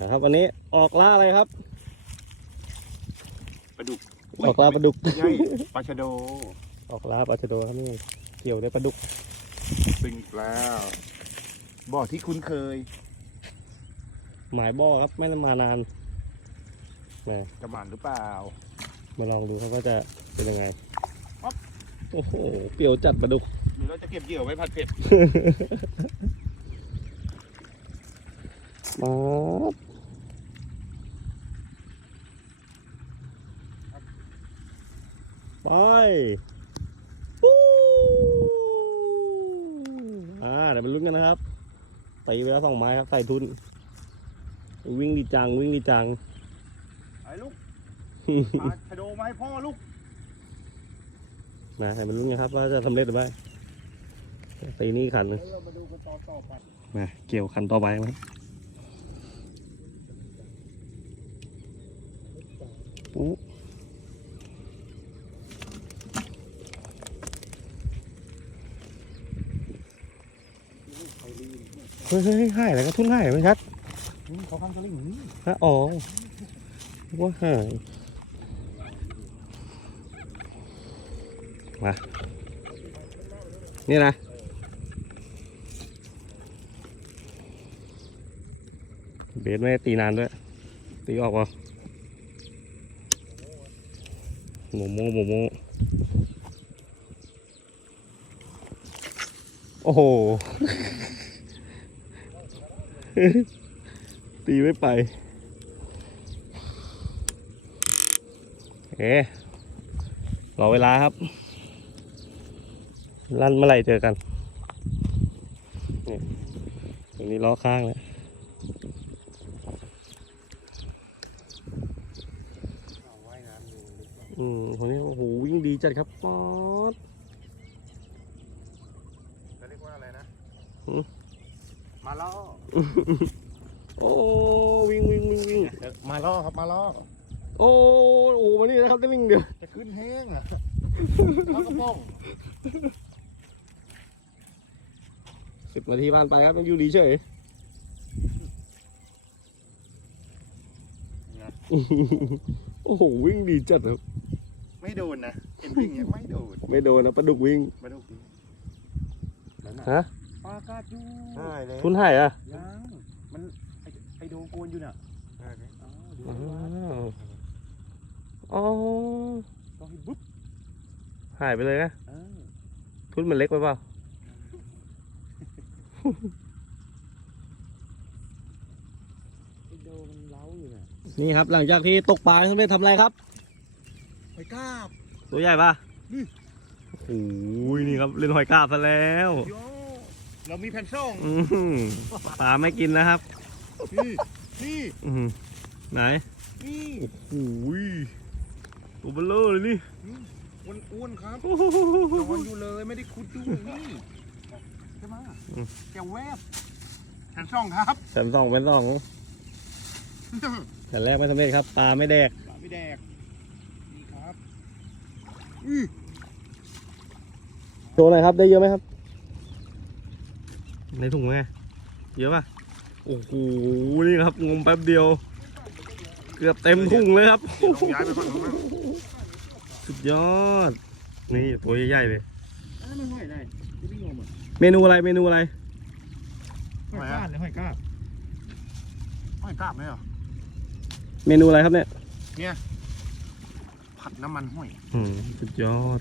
นะครับวันนี้ออกล่าอะไรครับปลาดุกออกล่าปลาดุกใช่ปลาชะโด ออกล่าปลาชะโดครับนี่เกี่ยวได้ปลาดุกปิงแล้วบ่อที่คุ้นเคย หมายบ่อครับไม่ได้มานานมาจะหมานหรือเปล่า มาลองดูครับว่าจะเป็นยังไงอ๊อบโอ้โหเปรี้ยวจัดปลาดุกหรือเราจะเก็บเหยื่อไว้ผัดเผ็ดมาบ ไปปู้อ่าเดี๋ยวมาลุ้นกันนะครับตีไปแล้วสองไม้ครับใส่ทุน วิ่งดีจังวิ่งดีจังไอ้ลูกปลาชะโดมาให้พ่อลูกนะแต่มาลุ้นกันครับว่าจะสำเร็จหรือไม่ตีนี่ขันหนึ่งเรามาดูกันต่อต่อไปมาเกี่ยวขันต่อไปมั้ยปุ๊ เฮ้ยเฮ้ยหายอะไรก็ทุ่นหายไม่ชัดนี่เขาข้ามสลิงนี่ฮะอ๋อว่าหายมานี่นะเบสไม่ตีนานด้วย ตีออกวะโมโมโมโม โอ้โห ตีไม่ไป เอ๊รอเวลาครับ ลั่นเมื่อไหร่เจอกัน นี่ตรงนี้ล้อข้างเลยว่ายน้ำอยู่อืมคนนี้โอ้โหวิ่งดีจัดครับป๊อด จะเรียกว่าอะไรนะ หื มมาล่อโอ้วิ่งวิ่งวิ่งวิ่งมาล่อครับมาล่อโอ้โอ้มานี่นะครับจะวิ่งเดียวจะขึ้นแห้งอะเขากระป้องสิบนาทีผ่านไปครับยังอยู่ดีเฉยโอ้โหวิ่งดีจัดครับไม่โดนนะเห็นวิ่งเงี้ยไม่โดนไม่โดนนะปลาดุกวิ่งมาดูนั่นฮะ ปลากาจูใช่เลยทุนหายอะยังมันไอ้ไอโดนโกนอยู่น่ะอ๋อดูอ๋อว่าอ๋อต้องให้บุ๊บหายไปเลยนะเออทุนมันเล็กไปเปล่าไอโดมันเล้าอยู่น่ะนี่ครับ หลังจากที่ตกปลาสำเร็จทำอะไรครับไปกราบตัวใหญ่ปะนี่โอ้ยนี่ครับเล่นหอยกาบซะแล้วโย เรามีแผ่นส่งอื้อหือปลาไม่กินนะครับนี่นี่อื้อหือไหนนี่โอ้ยตัวเบลเลอร์เลยนี่อ้วนๆครับโอ้โหนอนอยู่เลยไม่ได้คุดดูนี่ใช่ไหมอืมแกวแวบแผ่นส่งครับแสนสองเป็นสองแต่แรกไม่สำเร็จครับปลาไม่แดกปลาไม่แดกนี่ครับโดนอะไรครับได้เยอะไหมครับ ในถุงไหมเยอะป่ะโอ้โหนี่ครับงมแป๊บเดียว เกือบเต็มถุงเลยครับเดี๋ยวต้องย้ายไปฝั่งนู้นนะสุดยอด นี่ตัวใหญ่ๆเลยอันนั้นมันห้อยอะไรที่พี่งมอะเมนูอะไรเมนูอะไรห้อยก้าบเลยห้อยก้าบห้อยก้าบไหมเหรอเมนูอะไรครับเนี่ยผัดน้ำมันห้อยอืมสุดยอด